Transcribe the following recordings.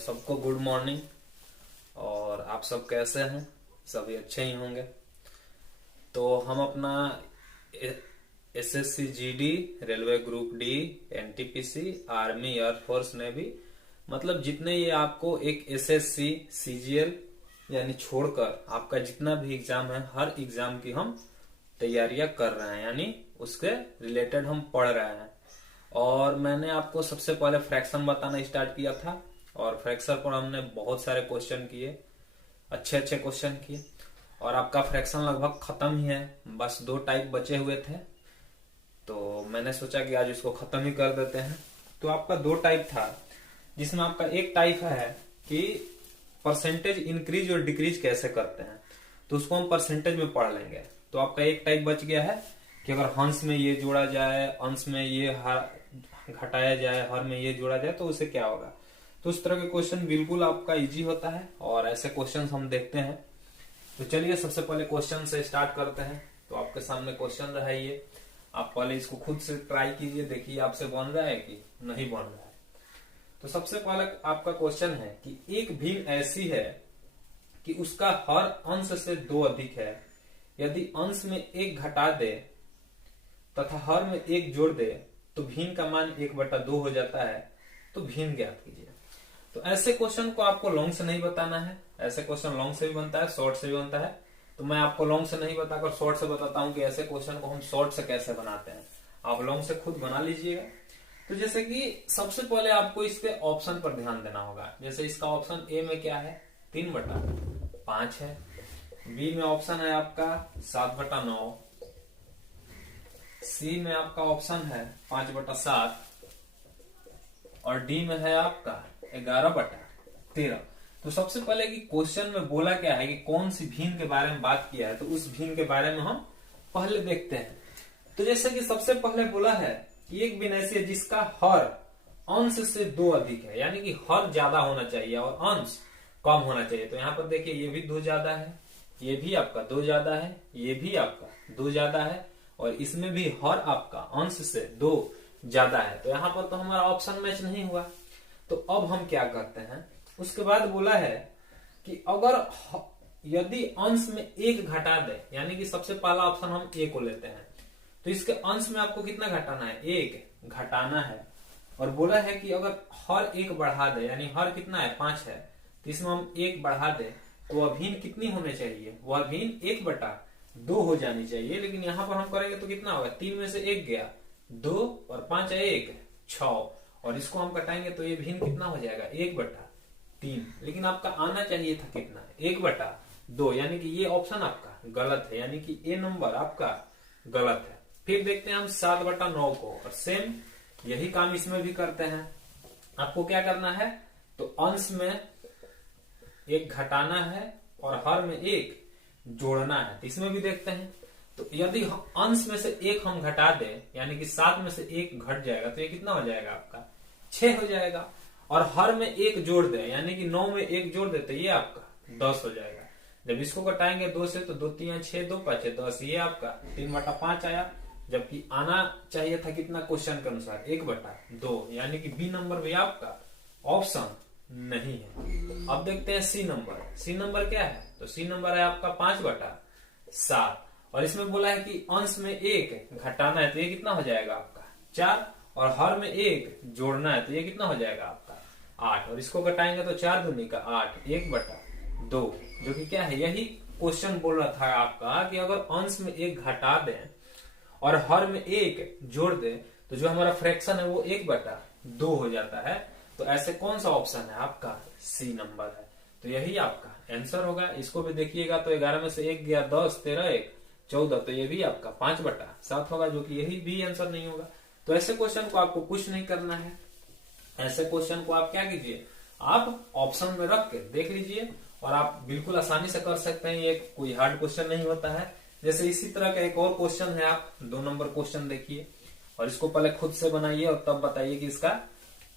सबको good morning. और आप सब कैसे हैं? सभी अच्छे ही होंगे। तो हम अपना SSC GD, railway group D, NTPC, army, air force, navy, मतलब जितने ये आपको एक एसएससी सीजीएल यानी छोड़कर आपका जितना भी एग्जाम है, हर एग्जाम की हम तैयारियां कर रहे हैं, यानी उसके रिलेटेड हम पढ़ रहे हैं। और मैंने आपको सबसे पहले फ्रैक्शन बताना स्टार्ट किया था और फ्रैक्शन पर हमने बहुत सारे क्वेश्चन किए, अच्छे अच्छे क्वेश्चन किए। और आपका फ्रैक्शन लगभग खत्म ही है, बस 2 टाइप बचे हुए थे। तो मैंने सोचा कि आज इसको खत्म ही कर देते हैं। तो आपका 2 टाइप था, जिसमें आपका एक टाइप है कि परसेंटेज इंक्रीज और डिक्रीज कैसे करते हैं, तो उसको हम परसेंटेज में पढ़ लेंगे। तो आपका एक टाइप बच गया है कि अगर हंस में ये जोड़ा जाए, अंश में ये घटाया जाए, हर में ये जोड़ा जाए तो उसे क्या होगा। तो उस तरह के क्वेश्चन बिल्कुल आपका इजी होता है और ऐसे क्वेश्चन हम देखते हैं। तो चलिए सबसे पहले क्वेश्चन से स्टार्ट करते हैं। तो आपके सामने क्वेश्चन रहा है ये, आप पहले इसको खुद से ट्राई कीजिए, देखिए आपसे बन रहा है कि नहीं बन रहा है। तो सबसे पहले आपका क्वेश्चन है कि एक भीम ऐसी है कि उसका हर अंश से 2 अधिक है। यदि अंश में 1 घटा दे तथा हर में 1 जोड़ दे तो भीम का मान 1/2 हो जाता है। तो भीम ज्ञात कीजिए। तो ऐसे क्वेश्चन को आपको लॉन्ग से नहीं बताना है। ऐसे क्वेश्चन लॉन्ग से भी बनता है, शॉर्ट से भी बनता है। तो मैं आपको लॉन्ग से नहीं बताकर शॉर्ट से बताता हूं कि ऐसे क्वेश्चन को हम शॉर्ट से कैसे बनाते हैं। आप लॉन्ग से खुद बना लीजिएगा। तो जैसे कि सबसे पहले आपको इसके ऑप्शन पर ध्यान देना होगा। जैसे इसका ऑप्शन ए में क्या है, 3/5 है। बी में ऑप्शन है आपका 7/9। सी में आपका ऑप्शन है 5/7 और डी में है आपका 11/13। तो सबसे पहले कि क्वेश्चन में बोला क्या है कि कौन सी भीम के बारे में बात किया है, तो उस भीम के बारे में हम पहले देखते हैं। तो जैसे कि सबसे पहले बोला है कि एक भीम ऐसी है जिसका हर अंश से 2 अधिक है, यानी कि हर ज्यादा होना चाहिए और अंश कम होना चाहिए। तो यहाँ पर देखिए ये भी 2 ज्यादा है, ये भी आपका 2 ज्यादा है, ये भी आपका 2 ज्यादा है और इसमें भी हर आपका अंश से 2 ज्यादा है। तो यहाँ पर तो हमारा ऑप्शन मैच नहीं हुआ। तो अब हम क्या करते हैं, उसके बाद बोला है कि अगर यदि अंश में 1 घटा दे, यानी कि सबसे पहला ऑप्शन हम ए को लेते हैं। तो इसके अंश में आपको कितना घटाना है, 1 घटाना है। और बोला है कि अगर हर 1 बढ़ा दे, यानी हर कितना है 5 है, तो इसमें हम 1 बढ़ा दे तो वह भीम कितनी होनी चाहिए, वह भीम 1/2 हो जानी चाहिए। लेकिन यहाँ पर हम करेंगे तो कितना होगा, 3 में से 1 गया, 2 और 5 है 1, 6 और इसको हम कटाएंगे तो ये भीम कितना हो जाएगा, 1/3। लेकिन आपका आना चाहिए था कितना, 1/2, यानी कि ये ऑप्शन आपका गलत है, यानी कि ए नंबर आपका गलत है। फिर देखते हैं हम 7/9 को, और सेम यही काम इसमें भी करते हैं। आपको क्या करना है, तो अंश में 1 घटाना है और हर में 1 जोड़ना है। तो इसमें भी देखते हैं। तो यदि अंश में से 1 हम घटा दे, यानी कि 7 में से 1 घट जाएगा, तो ये कितना हो जाएगा आपका 6 हो जाएगा। और हर में 1 जोड़ दे, यानी कि 9 में 1 जोड़ दे तो ये आपका 10 हो जाएगा। जब इसको घटाएंगे 2 से तो 2 3 6, 2 5 10, ये आपका 3/5 आया। जबकि आना चाहिए था कितना क्वेश्चन के अनुसार, 1/2, यानी कि बी नंबर भी आपका ऑप्शन नहीं है। अब देखते हैं सी नंबर। सी नंबर क्या है, तो सी नंबर है आपका 5/7 और इसमें बोला है कि अंश में 1 घटाना है, तो ये कितना हो जाएगा आपका 4 और हर में 1 जोड़ना है, तो ये कितना हो जाएगा आपका 8 और इसको घटाएंगे तो 4 दूनी का 8, 1/2, जो कि क्या है, यही क्वेश्चन बोल रहा था आपका कि अगर अंश में 1 घटा दें और हर में 1 जोड़ दे तो जो हमारा फ्रैक्शन है वो 1/2 हो जाता है। तो ऐसे कौन सा ऑप्शन है आपका, सी नंबर है। तो यही आपका आंसर होगा। इसको भी देखिएगा तो 11 में से 1 गया, 10, 13, 1, 14, तो ये भी आपका 5/7 होगा, जो कि यही भी आंसर नहीं होगा। तो ऐसे क्वेश्चन को आपको कुछ नहीं करना है। ऐसे क्वेश्चन को आप क्या कीजिए, आप ऑप्शन में रख के देख लीजिए और आप बिल्कुल आसानी से कर सकते हैं। ये कोई हार्ड क्वेश्चन नहीं होता है। जैसे इसी तरह का एक और क्वेश्चन है, आप 2 नंबर क्वेश्चन देखिए और इसको पहले खुद से बनाइए और तब बताइए कि इसका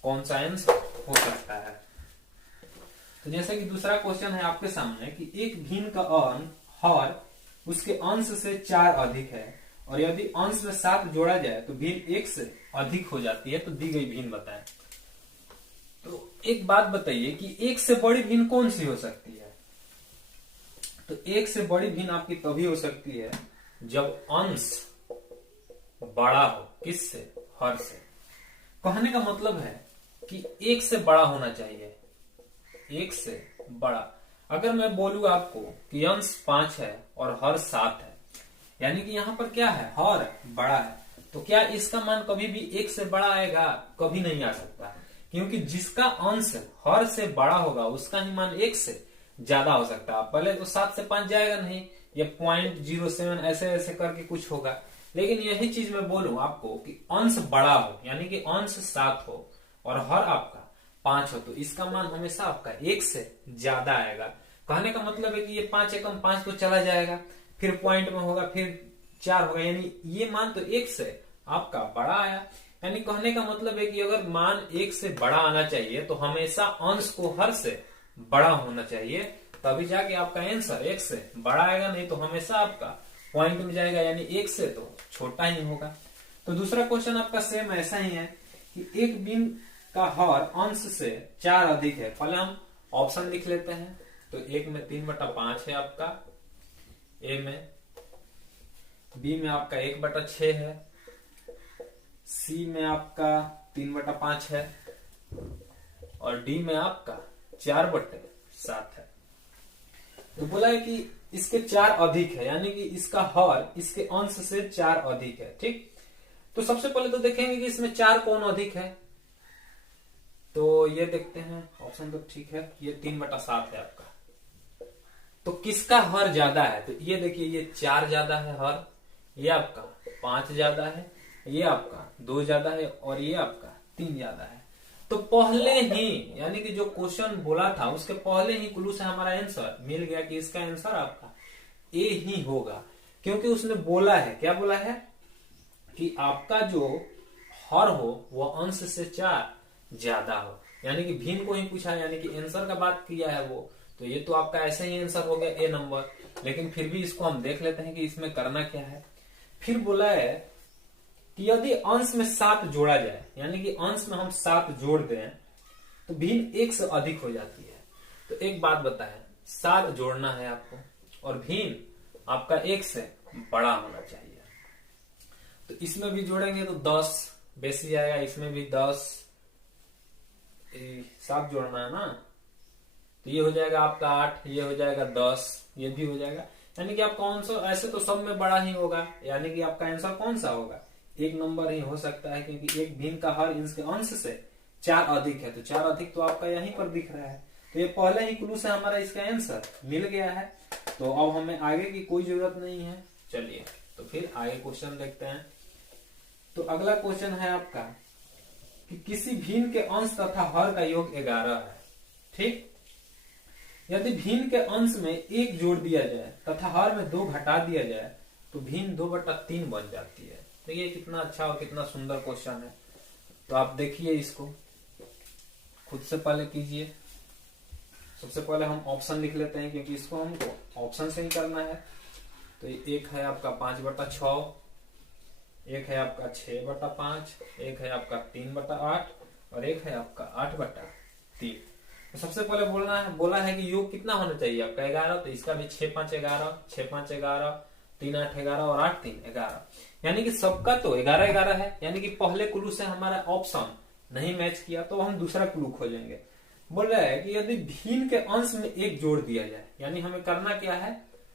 कौन सा आंसर हो सकता है। तो जैसे कि दूसरा क्वेश्चन है आपके सामने कि एक भीम का हर उसके अंश से 4 अधिक है और यदि अंश में 7 जोड़ा जाए तो भीम 1 से अधिक हो जाती है। तो दी गई भीम बताएं। तो एक बात बताइए कि एक से बड़ी भिन्न कौन सी हो सकती है? तो एक से बड़ी भिन्न आपकी तभी हो सकती है जब अंश बड़ा हो। किससे? हर से। कहने का मतलब है कि एक से बड़ा होना चाहिए, एक से बड़ा। अगर मैं बोलूं आपको कि अंश 5 है और हर 7 है, यानी कि यहां पर क्या है? हर बड़ा है, तो क्या इसका मान कभी भी एक से बड़ा आएगा? कभी नहीं आ सकता, क्योंकि जिसका अंश हर से बड़ा होगा उसका ही मान एक से ज्यादा हो सकता है। पहले तो 7 से 5 जाएगा नहीं, ये 0.07 ऐसे ऐसे करके कुछ होगा। लेकिन यही चीज मैं बोलूं आपको कि अंश बड़ा हो, यानी कि अंश 7 हो और हर आपका 5 हो, तो इसका मान हमेशा आपका एक से ज्यादा आएगा। कहने का मतलब है कि ये 5 एकम 5 तो चला जाएगा, फिर पॉइंट में होगा, फिर 4 होगा, यानी ये मान तो एक से आपका बड़ा आया। यानी कहने का मतलब है कि अगर मान एक से बड़ा आना चाहिए तो हमेशा अंश को हर से बड़ा होना चाहिए, तभी जाके आपका आंसर एक से बड़ा आएगा, नहीं तो हमेशा आपका पॉइंट में जाएगा, यानी एक से तो छोटा ही होगा। तो दूसरा क्वेश्चन आपका सेम ऐसा ही है कि एक भिन्न का हर अंश से 4 अधिक है। पहले हम ऑप्शन लिख लेते हैं। तो एक में 3/5 है आपका, ए में, बी में आपका 1/6 है, सी में आपका 3/5 है और डी में आपका 4/7 है। तो बोला है कि इसके 4 अधिक है, यानी कि इसका हर इसके अंश से 4 अधिक है। ठीक, तो सबसे पहले तो देखेंगे कि इसमें 4 कौन अधिक है। तो ये देखते हैं, ऑप्शन तो ठीक है, ये 3/7 है आपका। तो किसका हर ज्यादा है? तो ये देखिए, ये 4 ज्यादा है हर, ये आपका 5 ज्यादा है, ये आपका 2 ज्यादा है और ये आपका 3 ज्यादा है। तो पहले ही, यानी कि जो क्वेश्चन बोला था उसके पहले ही क्लू से हमारा आंसर मिल गया कि इसका आंसर आपका ए ही होगा, क्योंकि उसने बोला है, क्या बोला है कि आपका जो हर हो वो अंश से 4 ज्यादा हो, यानी कि भिन्न को ही पूछा है, यानी कि आंसर का बात किया है वो। तो ये तो आपका ऐसे ही आंसर हो गया ए नंबर। लेकिन फिर भी इसको हम देख लेते हैं कि इसमें करना क्या है। फिर बोला है कि यदि अंश में 7 जोड़ा जाए, यानी कि अंश में हम 7 जोड़ दें तो भिन्न 1 से अधिक हो जाती है। तो एक बात बताएं, 7 जोड़ना है आपको और भिन्न आपका 1 से बड़ा होना चाहिए। तो इसमें भी जोड़ेंगे तो 10 बेसी आएगा, इसमें भी 10, 7 जोड़ना है ना, तो ये हो जाएगा आपका 8, ये हो जाएगा 10, ये भी हो जाएगा, यानी कि आपका आंसर ऐसे तो सब में बड़ा ही होगा, यानी कि आपका आंसर कौन सा होगा? 1 नंबर ही हो सकता है, क्योंकि एक भिन्न का हर इसके अंश से 4 अधिक है। तो 4 अधिक तो आपका यहीं पर दिख रहा है। तो ये पहले ही क्लू से हमारा इसका आंसर मिल गया है। तो अब हमें आगे की कोई जरूरत नहीं है। चलिए तो फिर आगे क्वेश्चन देखते हैं। तो अगला क्वेश्चन है आपका कि किसी भिन्न के अंश तथा हर का योग 11 है। ठीक, यदि भिन्न के अंश में 1 जोड़ दिया जाए तथा हर में 2 घटा दिया जाए तो भिन्न 2/3 बन जाती है। देखिए कितना अच्छा और कितना सुंदर क्वेश्चन है। तो आप देखिए, इसको खुद से पहले कीजिए। सबसे पहले हम ऑप्शन लिख लेते हैं, क्योंकि इसको हमको ऑप्शन से ही करना है। तो एक है आपका 5/6, एक है आपका 6/5, एक है आपका 3/8 और एक है आपका 8/3। तो सबसे पहले बोला है कि योग कितना होना चाहिए आपका? 11। तो इसका भी 6×5=11, 6×5=11, 3×8=11 और 8×3=11, यानी कि सबका तो 11-11 है। यानी कि पहले क्लू से हमारा ऑप्शन नहीं मैच किया तो हम दूसरा क्लू खोजेंगे। बोल रहा है कि यदि भिन्न के अंश में 1 जोड़ दिया जाए, यानी हमें करना क्या है?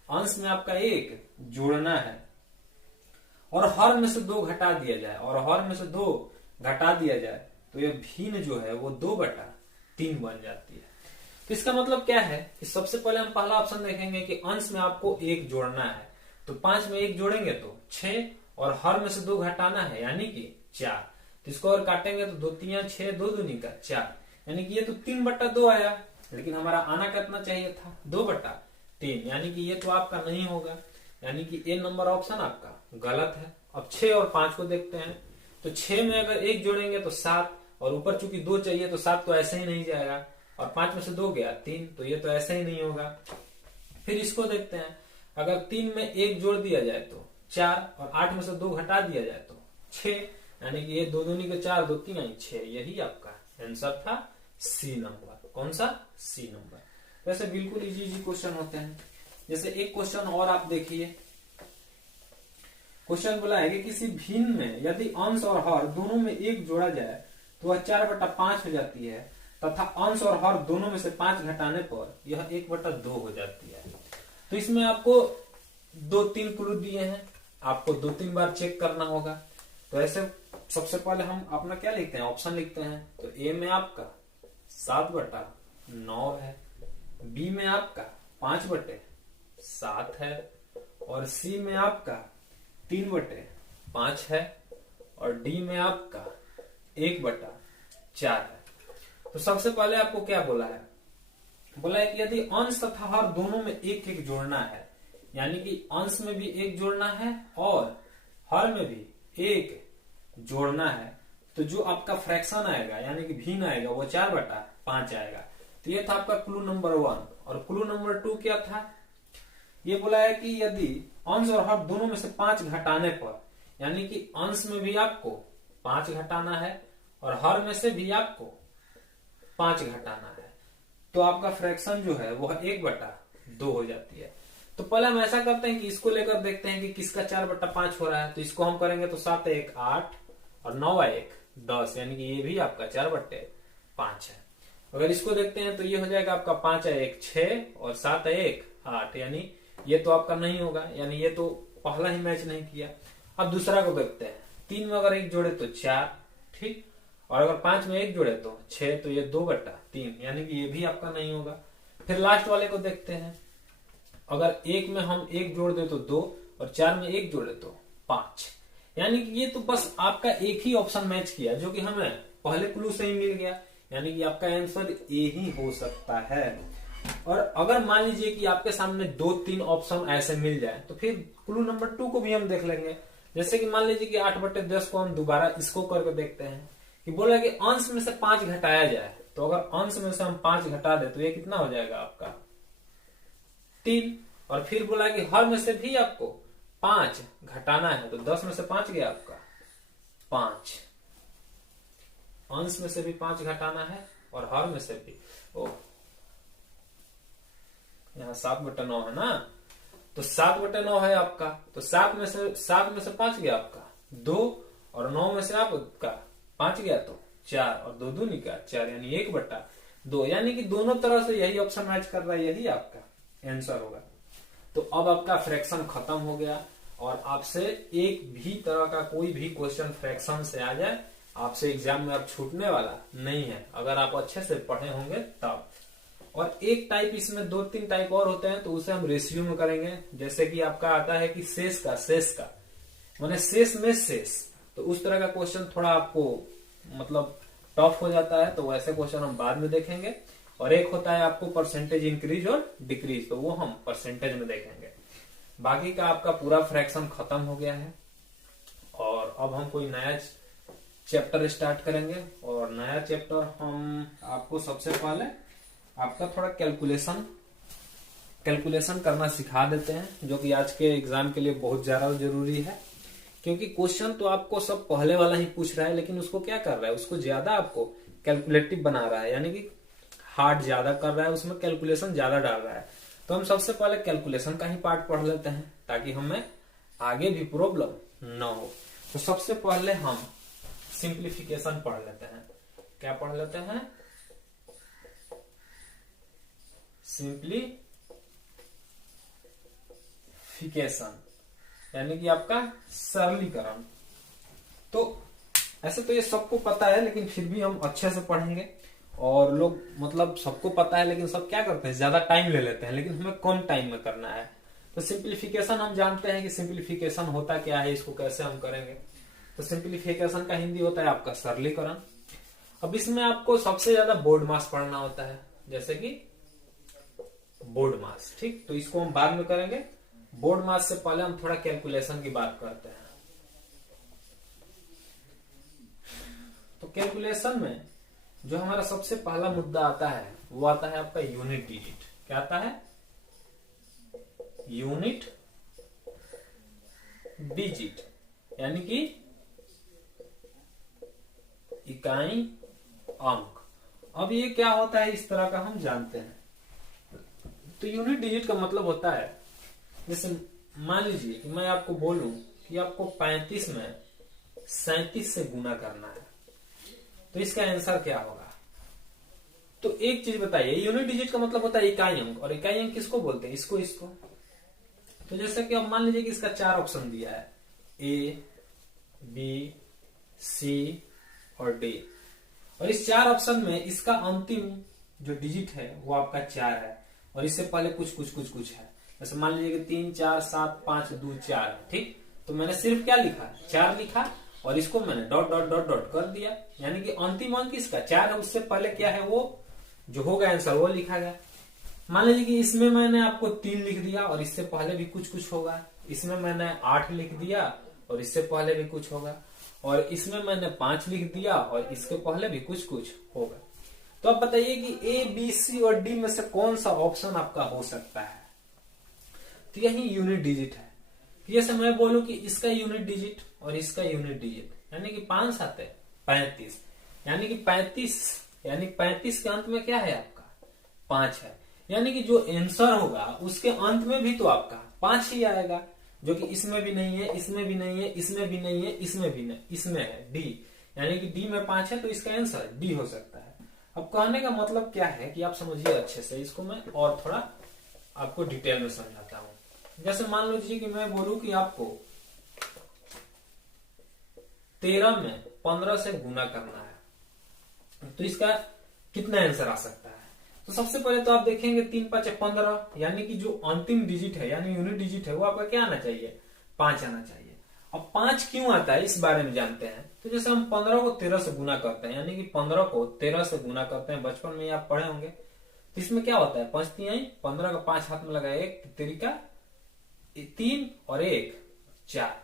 अंश में आपका 1 जोड़ना है और हर में से 2 घटा दिया जाए, और हर में से 2 घटा दिया जाए तो यह भिन्न जो है वो 2/3 बन जाती है। तो इसका मतलब क्या है कि सबसे पहले हम पहला ऑप्शन देखेंगे कि अंश में आपको 1 जोड़ना है। तो 5 में 1 जोड़ेंगे तो 6 और हर में से 2 घटाना है, यानी कि 4। तो इसको और काटेंगे तो 2 3 6, 2 दूनी का 4, यानी कि ये तो 3/2 आया। लेकिन हमारा आना कितना चाहिए था? 2/3, यानी कि ये तो आपका नहीं होगा, यानी कि ए नंबर ऑप्शन आपका गलत है। अब 6 और 5 को देखते हैं। तो 6 में अगर 1 जोड़ेंगे तो 7, और ऊपर चूंकि 2 चाहिए तो 7 तो ऐसे ही नहीं जाएगा, और 5 में से 2 गया 3, तो ये तो ऐसे ही नहीं होगा। फिर इसको देखते हैं, अगर 3 में 1 जोड़ दिया जाए तो 4, और 8 में से 2 घटा दिया जाए तो 6, यानी कि ये 2 दूनी के 4, 2 3 6, यही आपका आंसर था सी नंबर। कौन सा? C number. वैसे बिल्कुल इजी इजी क्वेश्चन होते हैं। जैसे एक क्वेश्चन और आप देखिए, क्वेश्चन बोला है कि किसी भिन्न में यदि अंश और हर दोनों में एक जोड़ा जाए तो वह 4/5 हो जाती है, तथा अंश और हर दोनों में से 5 घटाने पर यह 1/2 हो जाती है। तो इसमें आपको 2-3 क्लू दिए हैं, आपको 2-3 बार चेक करना होगा। तो ऐसे सबसे पहले हम अपना क्या लिखते हैं, ऑप्शन लिखते हैं। तो ए में आपका 7/9 है, बी में आपका 5/7 है, और सी में आपका 3/5 है, और डी में आपका 1/4 है। तो सबसे पहले आपको क्या बोला है, बोला है कि यदि अंश तथा हर दोनों में एक एक जोड़ना है, यानी कि अंश में भी एक जोड़ना है और हर में भी एक जोड़ना है, तो जो आपका फ्रैक्शन आएगा यानी कि भिन्न आएगा वो 4/5 आएगा। तो ये था आपका क्लू नंबर 1। और क्लू नंबर 2 क्या था, ये बोला है कि यदि अंश और हर दोनों में से 5 घटाने पर, यानी कि अंश में भी आपको 5 घटाना है और हर में से भी आपको 5 घटाना है, तो आपका फ्रैक्शन जो है वह 1/2 हो जाती है। तो पहले हम ऐसा करते हैं कि इसको लेकर देखते हैं कि किसका 4/5 हो रहा है। तो इसको हम करेंगे तो 7×1 8 और 9×1 10, यानी कि ये भी आपका 4/5 है। अगर इसको देखते हैं तो ये हो जाएगा आपका 5×1 6 और 7×1 8, यानी ये तो आपका नहीं होगा, यानी ये तो पहला ही मैच नहीं किया। अब दूसरा को देखते हैं, 3 में अगर 1 जोड़े तो 4, ठीक, और अगर 5 में 1 जोड़े तो 6, तो ये 2/3, यानी कि ये भी आपका नहीं होगा। फिर लास्ट वाले को देखते हैं, अगर 1 में हम 1 जोड़ दे तो 2 और 4 में 1 जोड़े तो 5, यानी कि ये तो बस आपका एक ही ऑप्शन मैच किया जो कि हमें पहले क्लू से ही मिल गया, यानी कि आपका आंसर ए ही हो सकता है। और अगर मान लीजिए कि आपके सामने 2-3 ऑप्शन ऐसे मिल जाए तो फिर क्लू नंबर 2 को भी हम देख लेंगे। जैसे कि मान लीजिए कि 8/10 को हम दोबारा इसको करके देखते हैं कि बोला कि अंश में से 5 घटाया जाए, तो अगर अंश में से हम 5 घटा दे तो ये कितना हो जाएगा आपका 3। और फिर बोला कि हर में से भी आपको 5 घटाना है, तो 10 में से 5 गया आपका 5, अंश में से भी 5 घटाना है और हर में से भी, यहाँ 7/9 है ना, तो 7/9 है आपका। तो 7 में से 5 गया आपका 2, और 9 में से आपका 5 गया तो 4, और 2 दूनी का 4, यानी 1/2, यानी कि दोनों तरह से यही ऑप्शन मैच कर रहा है, यही आपका आंसर होगा। तो अब आपका फ्रैक्शन खत्म हो गया, और आपसे एक भी तरह का कोई भी क्वेश्चन फ्रैक्शन से आ जाए, आपसे एग्जाम में अब छूटने वाला नहीं है, अगर आप अच्छे से पढ़े होंगे तब। और एक टाइप इसमें 2-3 टाइप और होते हैं, तो उसे हम रेशियो में करेंगे। जैसे कि आपका आता है कि शेष का माने शेष में शेष, तो उस तरह का क्वेश्चन थोड़ा आपको मतलब टफ हो जाता है, तो वैसे क्वेश्चन हम बाद में देखेंगे। और एक होता है आपको परसेंटेज इंक्रीज और डिक्रीज, तो वो हम परसेंटेज में देखेंगे। बाकी का आपका पूरा फ्रैक्शन खत्म हो गया है, और अब हम कोई नया चैप्टर स्टार्ट करेंगे। और नया चैप्टर हम आपको सबसे पहले आपका थोड़ा कैलकुलेशन करना सिखा देते हैं, जो कि आज के एग्जाम के लिए बहुत ज्यादा जरूरी है। क्योंकि क्वेश्चन तो आपको सब पहले वाला ही पूछ रहा है, लेकिन उसको क्या कर रहा है, उसको ज्यादा आपको कैलकुलेटिव बना रहा है, यानी कि हार्ड ज्यादा कर रहा है, उसमें कैलकुलेशन ज्यादा डाल रहा है। तो हम सबसे पहले कैलकुलेशन का ही पार्ट पढ़ लेते हैं, ताकि हमें आगे भी प्रॉब्लम न हो। तो सबसे पहले हम सिंप्लीफिकेशन पढ़ लेते हैं। क्या पढ़ लेते हैं? सिंप्लीफिकेशन, यानी कि आपका सरलीकरण। तो ऐसे तो ये सबको पता है, लेकिन फिर भी हम अच्छे से पढ़ेंगे। और लोग मतलब सबको पता है, लेकिन सब क्या करते हैं, ज्यादा टाइम ले लेते हैं, लेकिन हमें कम टाइम में करना है। तो सिंप्लीफिकेशन हम जानते हैं कि सिंप्लीफिकेशन होता क्या है, इसको कैसे हम करेंगे। तो सिंप्लीफिकेशन का हिंदी होता है आपका सरलीकरण। अब इसमें आपको सबसे ज्यादा बोर्ड मास पढ़ना होता है, जैसे कि बोर्ड मास, ठीक। तो इसको हम बाद में करेंगे। बोर्ड मास से पहले हम थोड़ा कैलकुलेशन की बात करते हैं। तो कैलकुलेशन में जो हमारा सबसे पहला मुद्दा आता है, वो आता है आपका यूनिट डिजिट। क्या आता है? यूनिट डिजिट, यानी कि इकाई अंक। अब ये क्या होता है इस तरह का हम जानते हैं। तो यूनिट डिजिट का मतलब होता है, जैसे मान लीजिए कि मैं आपको बोलूं कि आपको 35 में 37 से गुना करना है, तो इसका आंसर क्या होगा। तो एक चीज बताइए, यूनिट डिजिट का मतलब होता है इकाई अंक, और इकाई अंक किसको बोलते हैं, इसको इसको। तो जैसे कि अब मान लीजिए कि इसका 4 ऑप्शन दिया है, ए बी सी और डी, और इस 4 ऑप्शन में इसका अंतिम जो डिजिट है वो आपका 4 है, और इससे पहले कुछ कुछ कुछ कुछ है। जैसे मान लीजिए कि 3 4 7 5 2 4, ठीक। तो मैंने सिर्फ क्या लिखा, 4 लिखा, और इसको मैंने डॉट डॉट डॉट डॉट कर दिया, यानी कि अंतिम अंक इसका 4 है, उससे पहले क्या है वो जो होगा आंसर वो लिखा गया। मान लीजिए कि इसमें मैंने आपको 3 लिख दिया और इससे पहले भी कुछ कुछ होगा, इसमें मैंने 8 लिख दिया और इससे पहले भी कुछ होगा, और इसमें मैंने 5 लिख दिया और इसके पहले भी कुछ कुछ होगा। तो आप बताइए कि ए बी सी और डी में से कौन सा ऑप्शन आपका हो सकता है। तो यही यूनिट डिजिट है। जैसे मैं बोलूं कि इसका यूनिट डिजिट और इसका यूनिट डिजिट, यानी कि 5 सात है 35, यानी कि 35 के अंत में क्या है आपका 5 है, यानी कि जो आंसर होगा उसके अंत में भी तो आपका 5 ही आएगा, जो कि इसमें भी नहीं है, इसमें भी नहीं है, इसमें भी नहीं है, इसमें भी नहीं, इसमें है डी, यानी कि डी में 5 है, तो इसका आंसर डी हो सकता है। अब कहने का मतलब क्या है कि आप समझिए अच्छे से, इसको मैं और थोड़ा आपको डिटेल में समझाता हूं। जैसे मान लीजिए कि मैं बोलूं कि आपको 13 में 15 से गुना करना है, तो इसका कितना आंसर आ सकता है। तो सबसे पहले तो आप देखेंगे 3 5 15, यानी कि जो अंतिम डिजिट है यानी यूनिट डिजिट है वो आपका क्या आना चाहिए, 5 आना चाहिए। अब 5 क्यों आता है इस बारे में जानते हैं। तो जैसे हम 15 को 13 से गुना करते हैं, यानी कि 15 को 13 से गुना करते हैं, बचपन में आप पढ़े होंगे। तो इसमें क्या होता है, 5 3 15 का 5 हाथ में लगा, 1 तरीका 3 और 1 4,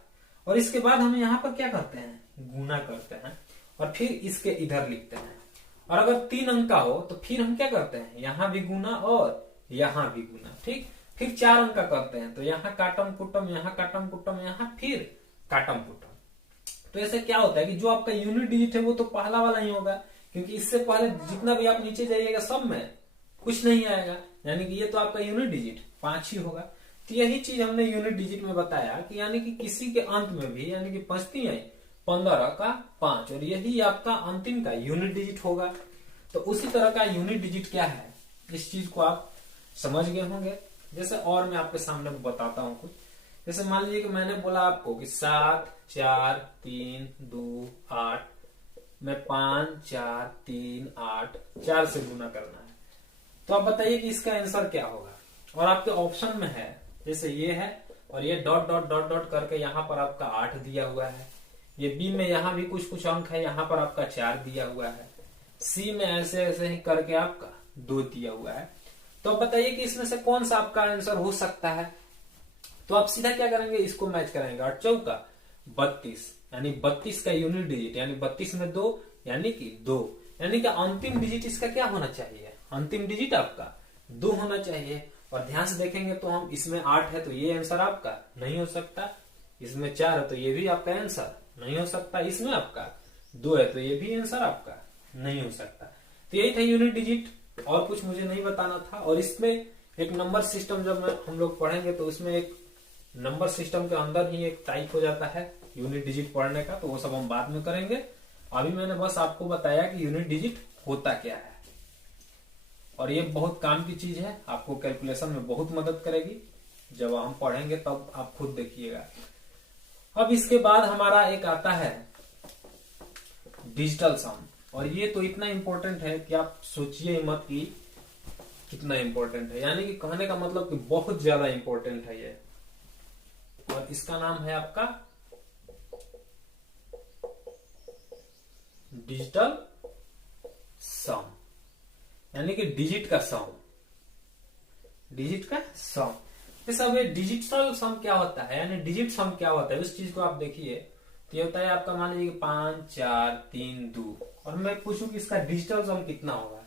और इसके बाद हम यहाँ पर क्या करते हैं, गुना करते हैं, और फिर इसके इधर लिखते हैं। और अगर 3 अंक का हो तो फिर हम क्या करते हैं, यहाँ भी गुना और यहाँ भी गुना, ठीक। फिर 4 अंक का करते हैं, तो यहाँ काटम कुटम, यहाँ काटम कुटम, यहाँ फिर काटम कुटम। तो ऐसे क्या होता है कि जो आपका यूनिट डिजिट है वो तो पहला वाला ही होगा, क्योंकि इससे पहले जितना भी आप नीचे जाइएगा सब में कुछ नहीं आएगा, यानी कि ये तो आपका यूनिट डिजिट 5 ही होगा। तो यही चीज हमने यूनिट डिजिट में बताया कि यानी कि किसी के अंत में भी, यानी कि 5 3 15 का 5, और यही आपका अंतिम का यूनिट डिजिट होगा। तो उसी तरह का यूनिट डिजिट क्या है, इस चीज को आप समझ गए होंगे। जैसे और मैं आपके सामने बताता हूं कुछ। जैसे मान लीजिए कि मैंने बोला आपको कि 7 4 3 2 8 में 5 4 3 8 4 से गुना करना है, तो आप बताइए कि इसका आंसर क्या होगा। और आपके ऑप्शन में है, जैसे ये है और ये डॉट डॉट डॉट डॉट करके यहाँ पर आपका 8 दिया हुआ है, ये बी में यहाँ भी कुछ कुछ अंक है, यहाँ पर आपका 4 दिया हुआ है, सी में ऐसे ऐसे ही करके आपका 2 दिया हुआ है। तो आप बताइए कि इसमें से कौन सा आपका आंसर हो सकता है। तो आप सीधा क्या करेंगे, इसको मैच करेंगे, 8 चौका 32, यानी 32 का यूनिट डिजिट, यानी 32 में 2 यानी कि 2, यानी कि अंतिम डिजिट इसका क्या होना चाहिए, अंतिम डिजिट आपका 2 होना चाहिए। और ध्यान से देखेंगे तो हम इसमें 8 है तो ये आंसर आपका नहीं हो सकता, इसमें 4 है तो ये भी आपका आंसर नहीं हो सकता, इसमें आपका 2 है तो ये भी आंसर आपका नहीं हो सकता। तो यही था यूनिट डिजिट, और कुछ मुझे नहीं बताना था। और इसमें एक नंबर सिस्टम जब हम लोग पढ़ेंगे तो उसमें एक नंबर सिस्टम के अंदर ही एक टाइप हो जाता है यूनिट डिजिट पढ़ने का, तो वो सब हम बाद में करेंगे। अभी मैंने बस आपको बताया कि यूनिट डिजिट होता क्या है, और ये बहुत काम की चीज है, आपको कैलकुलेशन में बहुत मदद करेगी। जब हम पढ़ेंगे तब आप खुद देखिएगा। अब इसके बाद हमारा एक आता है डिजिटल सम, और ये तो इतना इंपॉर्टेंट है कि आप सोचिए मत कि कितना इंपॉर्टेंट है, यानी कि कहने का मतलब कि बहुत ज्यादा इंपॉर्टेंट है ये। और इसका नाम है आपका डिजिटल सम, यानी कि डिजिट का सम, डिजिट का सम। इस अब डिजिटल सम क्या होता है, यानी डिजिट सम क्या होता है, उस चीज को आप देखिए। तो ये होता है आपका, मान लीजिए 5 4 3 2, और मैं पूछूं कि इसका डिजिटल सम कितना होगा।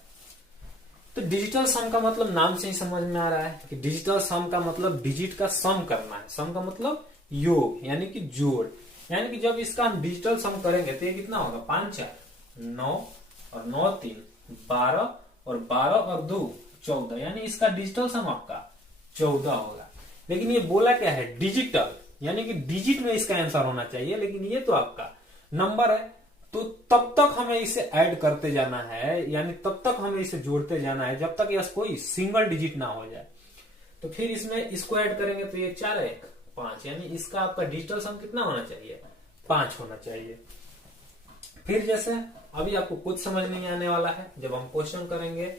तो डिजिटल सम का मतलब नाम से ही समझ में आ रहा है कि डिजिटल सम का मतलब डिजिट का सम करना है। सम का मतलब योग, यानी कि जोड़, यानी कि जब इसका हम डिजिटल सम करेंगे तो ये कितना होगा, 5 4 9 और 9 3 12 और 12 और 2 14, यानी इसका डिजिटल सम आपका 14 होगा। लेकिन ये बोला क्या है, डिजिटल, यानी कि डिजिट में इसका आंसर होना चाहिए, लेकिन ये तो आपका नंबर है। तो तब तक हमें इसे ऐड करते जाना है, यानी तब तक हमें इसे जोड़ते जाना है जब तक यह कोई सिंगल डिजिट ना हो जाए। तो फिर इसमें इसको ऐड करेंगे तो ये 4 1 5, यानी इसका आपका डिजिटल सम कितना होना चाहिए, 5 होना चाहिए। फिर जैसे अभी आपको कुछ समझ नहीं आने वाला है, जब हम क्वेश्चन करेंगे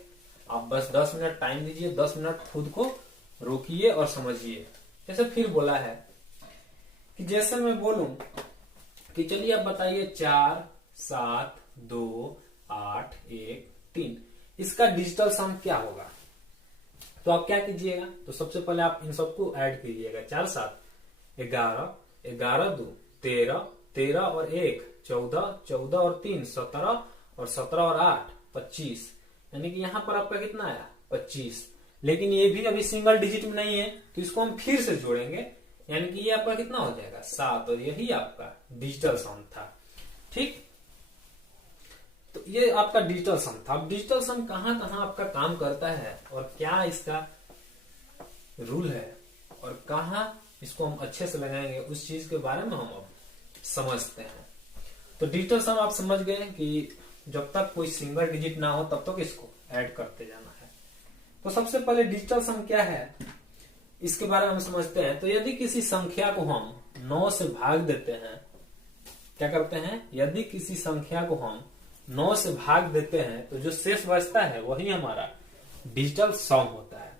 आप बस 10 मिनट टाइम दीजिए, 10 मिनट खुद को रोकिए और समझिए। जैसे फिर बोला है कि जैसे मैं बोलूं कि चलिए आप बताइए 4 7 2 8 1 3, इसका डिजिटल सम क्या होगा। तो आप क्या कीजिएगा, तो सबसे पहले आप इन सबको ऐड कीजिएगा। 4 7 11 11 2 13 13 और 1 14 14 और 3 17 और 17 और 8 25, यानी कि यहां पर आपका कितना आया 25। लेकिन ये भी अभी सिंगल डिजिट में नहीं है, तो इसको हम फिर से जोड़ेंगे, यानी कि ये आपका कितना हो जाएगा 7, और यही आपका डिजिटल सम था। ठीक, तो ये आपका डिजिटल सम था। अब डिजिटल सम कहां कहां आपका काम करता है और क्या इसका रूल है और कहां इसको हम अच्छे से लगाएंगे, उस चीज के बारे में हम अब समझते हैं। तो डिजिटल सम आप समझ गए कि जब तक कोई सिंगल डिजिट ना हो तब तक इसको ऐड करते जाना है। तो सबसे पहले डिजिटल सम क्या है इसके बारे में हम समझते हैं। तो यदि किसी संख्या को हम 9 से भाग देते हैं, क्या करते हैं, यदि किसी संख्या को हम 9 से भाग देते हैं तो जो शेष बचता है वही हमारा डिजिटल सम होता है।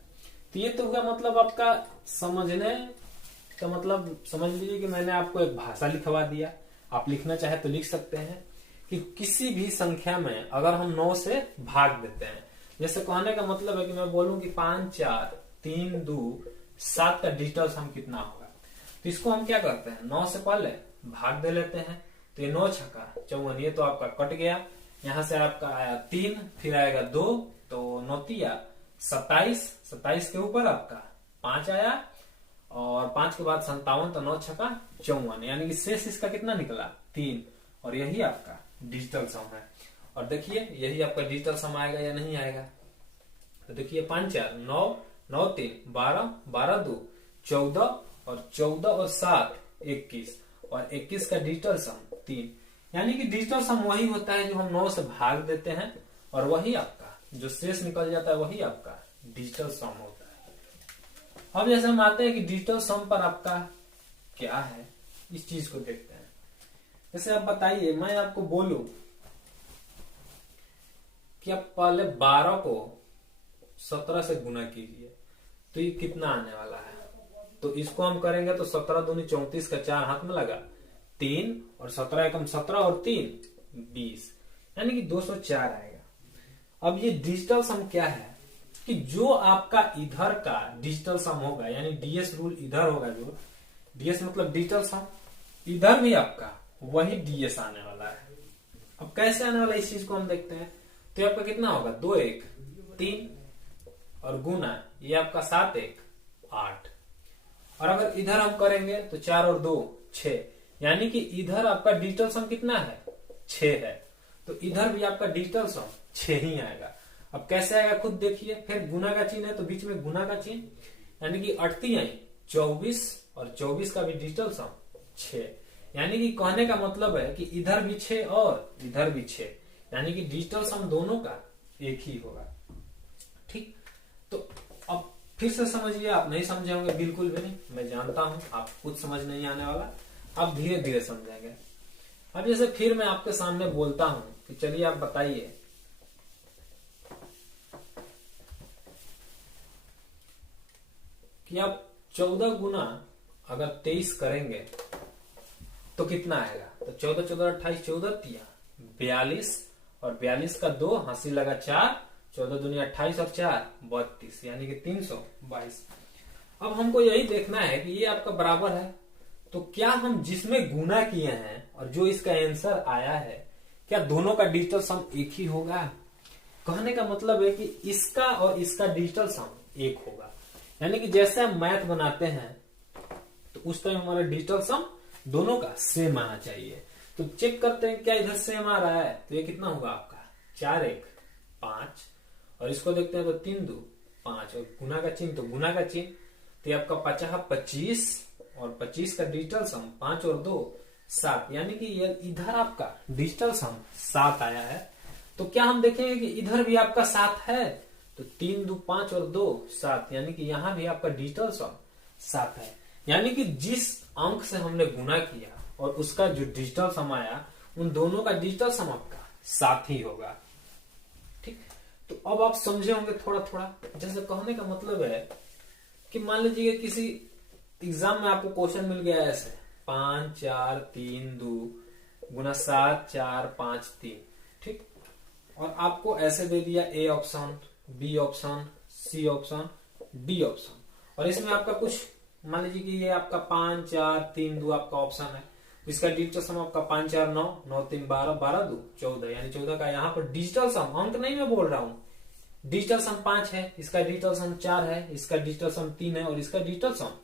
तो ये तो हुआ मतलब आपका समझने का मतलब, समझ लीजिए कि मैंने आपको एक भाषा लिखवा दिया, आप लिखना चाहे तो लिख सकते हैं कि किसी भी संख्या में अगर हम 9 से भाग देते हैं, जैसे कहने का मतलब है कि मैं बोलूं कि 5 4 3 2 7 का डिजिटल सम कितना होगा। तो इसको हम क्या करते हैं, 9 से पहले भाग दे लेते हैं, तो ये 9 छक्का 54, ये तो आपका कट गया। यहां से आपका आया 3, फिर आएगा 2, तो 9 तिया 27, 27 के ऊपर आपका 5 आया, और 5 के बाद 57, तो 9 छक्का 54, यानी कि शेष इसका कितना निकला 3, और यही आपका डिजिटल सम है। और देखिए यही आपका डिजिटल सम आएगा या नहीं आएगा। तो देखिए 5 4 9 9 3 12 12 2 14, और 14 और 7 21, और 21 का डिजिटल सम 3, यानी कि डिजिटल सम वही होता है जो हम 9 से भाग देते हैं, और वही आपका जो शेष निकल जाता है वही आपका डिजिटल सम होता है। अब जैसे हम आते हैं कि डिजिटल सम पर आपका क्या है, इस चीज को देखते हैं। जैसे आप बताइए, मैं आपको बोलूं कि आप पहले 12 को 17 से गुना कीजिए, तो ये कितना आने वाला है। तो इसको हम करेंगे तो 17 दूनी 34 का 4 हाथ में लगा 3, और 17 एकम 17 और 3 20, यानी कि 204 आएगा। अब ये डिजिटल सम क्या है कि जो आपका इधर का डिजिटल सम होगा, यानी डीएस रूल इधर होगा, जो डीएस मतलब डिजिटल सम, इधर भी आपका वही डीएस आने वाला है। अब कैसे आने वाला इस चीज को हम देखते हैं। तो आपका कितना होगा 2 1 3, और गुना ये आपका 7 1 8, और अगर इधर हम करेंगे तो 4 और 2 6, यानी कि इधर आपका डिजिटल सम कितना है 6 है, तो इधर भी आपका डिजिटल सम 6 ही आएगा। अब कैसे आएगा खुद देखिए, फिर गुना का चिन्ह है तो बीच में गुना का चिन्ह, यानी कि 8 आई 24, और 24 का भी डिजिटल सम 6, यानी कि कहने का मतलब है कि इधर भी 6 और इधर भी 6, यानी कि डिजिटल सम दोनों का एक ही होगा। ठीक, तो अब फिर से समझिए, आप नहीं समझे होंगे बिल्कुल भी नहीं, मैं जानता हूं आप कुछ समझ नहीं आने वाला, आप धीरे धीरे समझेंगे। अब जैसे फिर मैं आपके सामने बोलता हूं कि चलिए आप बताइए कि आप 14 गुना अगर 23 करेंगे तो कितना आएगा। तो 14 14 28 14 तिया 42, और 42 का 2 हंसी लगा 4, 14 दूनी 28 और 4 32, यानी कि 322। अब हमको यही देखना है कि ये आपका बराबर है, तो क्या हम जिसमें गुना किए हैं और जो इसका आंसर आया है, क्या दोनों का डिजिटल सम एक ही होगा। कहने का मतलब है कि इसका और इसका डिजिटल सम एक होगा, यानी कि जैसे हम मैथ बनाते हैं तो उस टाइम हमारा डिजिटल सम दोनों का सेम आना चाहिए। तो चेक करते हैं क्या इधर सेम आ रहा है, तो ये कितना होगा आपका 4 1 5, और इसको देखते हैं तो 3 2 5, और गुना का चिन्ह तो गुना का चिन्ह, तो ये आपका 50 25, और 25 का डिजिटल सम 5 और 2 7, यानी कि ये इधर आपका डिजिटल सम 7 आया है। तो क्या हम देखेंगे कि इधर भी आपका 7 है, तो 3 2 5 और 2 7, यानी कि यहां भी आपका डिजिटल सम 7 है। यानी कि जिस अंक से हमने गुना किया और उसका जो डिजिटल सम आया, उन दोनों का डिजिटल सम आपका 7 ही होगा। ठीक, तो अब आप समझे होंगे थोड़ा थोड़ा। जैसे कहने का मतलब है कि मान लीजिए किसी एग्जाम में आपको क्वेश्चन मिल गया ऐसे 5 4 3 2 गुना 7 4 5 3, ठीक, और आपको ऐसे दे दिया A option, B option, C option, D option, और इसमें आपका कुछ मान लीजिए कि ये आपका 5 4 3 2 आपका ऑप्शन है, इसका डिजिटल सम आपका 5 4 9 9 3 12 12 2 14, यानी 14 का यहाँ पर डिजिटल सम, अंक नहीं मैं बोल रहा हूं, डिजिटल सम 5 है, इसका डिजिटल सम 4 है, इसका डिजिटल सम 3 है, और इसका डिजिटल सम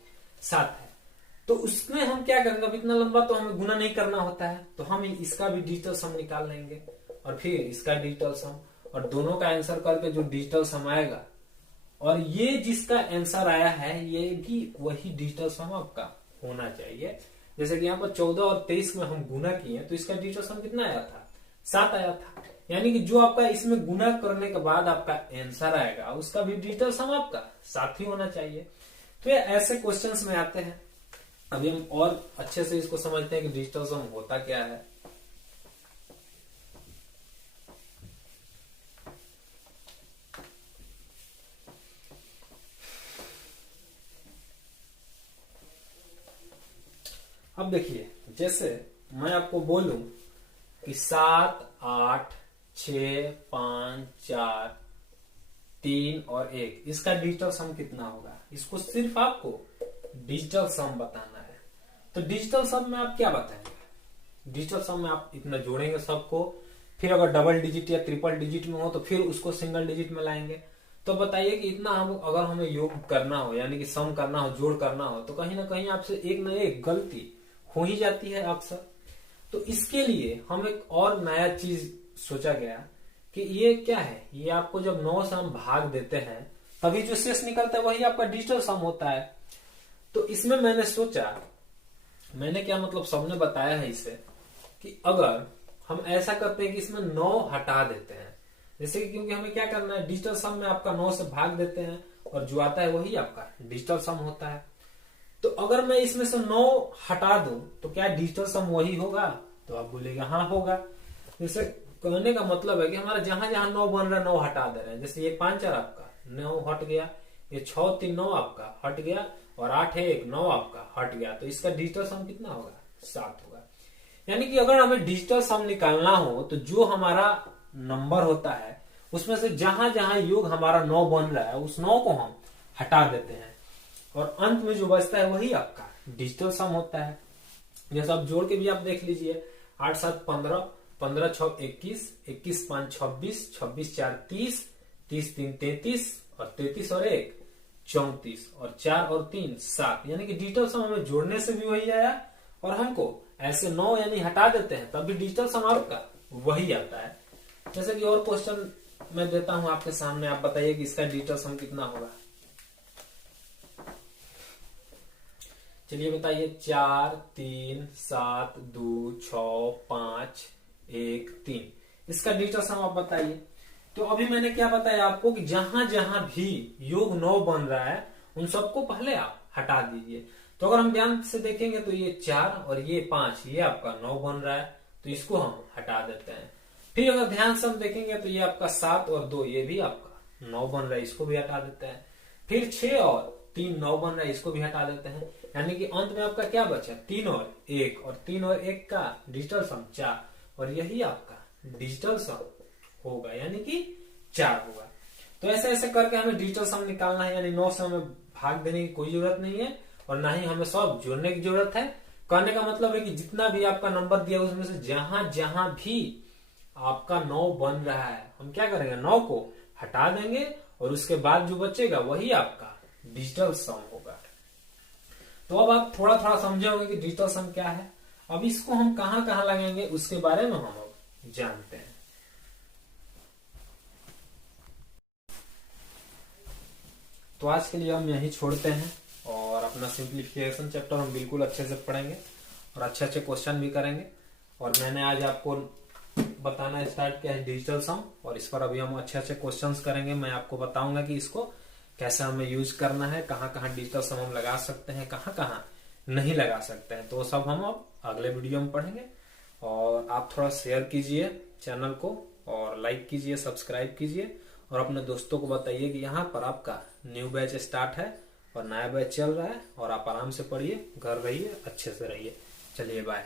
7 है। तो उसमें हम क्या करेंगे, अब इतना लंबा तो हमें गुना नहीं करना होता है, तो हम इसका भी डिजिटल सम निकाल लेंगे और फिर इसका डिजिटल सम, और दोनों का आंसर करके जो डिजिटल सम आएगा, और ये जिसका आंसर आया है ये भी वही डिजिटल सम आपका होना चाहिए। जैसे कि यहाँ पर 14 और 23 में हम गुना किए तो इसका डिजिटल सम कितना आया था, 7 आया था। यानी कि जो आपका इसमें गुना करने के बाद आपका आंसर आएगा उसका भी डिजिटल सम आपका 7 ही होना चाहिए। तो ये ऐसे क्वेश्चंस में आते हैं। अभी हम और अच्छे से इसको समझते हैं कि डिजिटल सम होता क्या है। अब देखिए, जैसे मैं आपको बोलूं कि 7 8 6 5 4 3 और 1, इसका डिजिटल सम कितना होगा, इसको सिर्फ आपको डिजिटल सम बताना है। तो डिजिटल सम में आप क्या बताएंगे, डिजिटल सम में आप इतना जोड़ेंगे सबको, फिर अगर डबल डिजिट या ट्रिपल डिजिट में हो तो फिर उसको सिंगल डिजिट में लाएंगे। तो बताइए कि इतना हम अगर हमें योग करना हो, यानी कि सम करना हो, जोड़ करना हो, तो कहीं ना कहीं आपसे एक ना एक गलती हो ही जाती है अक्सर। तो इसके लिए हम एक और नया चीज सोचा गया कि ये क्या है, ये आपको जब 9 से हम भाग देते हैं तभी जो शेष निकलता है वही आपका डिजिटल सम होता है। तो इसमें मैंने सोचा, मैंने क्या मतलब सबने बताया है इसे, कि अगर हम ऐसा करते हैं कि इसमें 9 हटा देते हैं, जैसे कि क्योंकि हमें क्या करना है, डिजिटल सम में आपका 9 से भाग देते हैं और जो आता है वही आपका डिजिटल सम होता है। तो अगर मैं इसमें से 9 हटा दूं तो क्या डिजिटल सम वही होगा, तो आप बोलेगा हाँ होगा। जैसे कहने का मतलब है कि हमारा जहां जहां 9 बन रहा है 9 हटा दे रहे हैं। जैसे ये 5 4 आपका 9 हट गया, ये 6 3 9 आपका हट गया, और 8 है 1 9 आपका हट गया, तो इसका डिजिटल सम कितना होगा, 7 होगा। यानी कि अगर हमें डिजिटल सम निकालना हो तो जो हमारा नंबर होता है उसमें से जहां जहां योग हमारा 9 बन रहा है उस 9 को हम हटा देते हैं, और अंत में जो बचता है वही आपका डिजिटल सम होता है। जैसे आप जोड़ के भी आप देख लीजिए, 8 7 15, 15 6 21, 21 5 26, 26 4 30, 30 3 33, और 33 और 1 34, और 4 और 3 7, यानी कि डिजिटल सम हमें जोड़ने से भी वही आया, और हमको ऐसे 9 यानी हटा देते हैं तब भी डिजिटल सम आपका वही आता है। जैसे कि और क्वेश्चन मैं देता हूं आपके सामने, आप बताइए कि इसका डिजिटल सम कितना होगा। चलिए बताइए, 4 3 7 2 6 5 1 3, इसका डिजिटल सम आप बताइए। तो अभी मैंने क्या बताया आपको कि जहां जहां भी योग 9 बन रहा है उन सबको पहले आप हटा दीजिए। तो अगर हम ध्यान से देखेंगे तो ये 4 और ये 5, ये आपका 9 बन रहा है, तो इसको हम हटा देते हैं। फिर अगर ध्यान से हम देखेंगे तो ये आपका 7 और 2, ये भी आपका 9 बन रहा है, इसको भी हटा देते हैं। फिर 6 और 3 9 बन रहा है, इसको भी हटा देते हैं। यानी कि अंत में आपका क्या बचा, 3 और 1, और 3 और 1 का डिजिटल सम 4, और यही आपका डिजिटल सम होगा, यानी कि 4 होगा। तो ऐसे ऐसे करके हमें डिजिटल सम निकालना है, यानी 9 से हमें भाग देने की कोई जरूरत नहीं है, और ना ही हमें सब जोड़ने की जरूरत है। कहने का मतलब है कि जितना भी आपका नंबर दिया उसमें से जहां जहां भी आपका 9 बन रहा है हम क्या करेंगे, 9 को हटा देंगे, और उसके बाद जो बचेगा वही आपका डिजिटल सम होगा। तो अब आप थोड़ा थोड़ा समझे होंगे कि डिजिटल सम क्या है। अब इसको हम कहां कहां लगेंगे उसके बारे में हम अब जानते हैं। तो आज के लिए हम यहीं छोड़ते हैं और अपना सिंप्लीफिकेशन चैप्टर हम बिल्कुल अच्छे से पढ़ेंगे और अच्छे अच्छे क्वेश्चन भी करेंगे। और मैंने आज आपको बताना स्टार्ट किया है डिजिटल सम, और इस पर अभी हम अच्छे अच्छे क्वेश्चंस करेंगे। मैं आपको बताऊंगा कि इसको कैसे हमें यूज करना है, कहाँ कहाँ डिजिटल सम हम लगा सकते हैं, कहाँ कहाँ नहीं लगा सकते हैं। तो सब हम अब अगले वीडियो में पढ़ेंगे। और आप थोड़ा शेयर कीजिए चैनल को और लाइक कीजिए, सब्सक्राइब कीजिए और अपने दोस्तों को बताइए कि यहाँ पर आपका न्यू बैच स्टार्ट है और नया बैच चल रहा है और आप आराम से पढ़िए, घर रहिए, अच्छे से रहिए। चलिए बाय।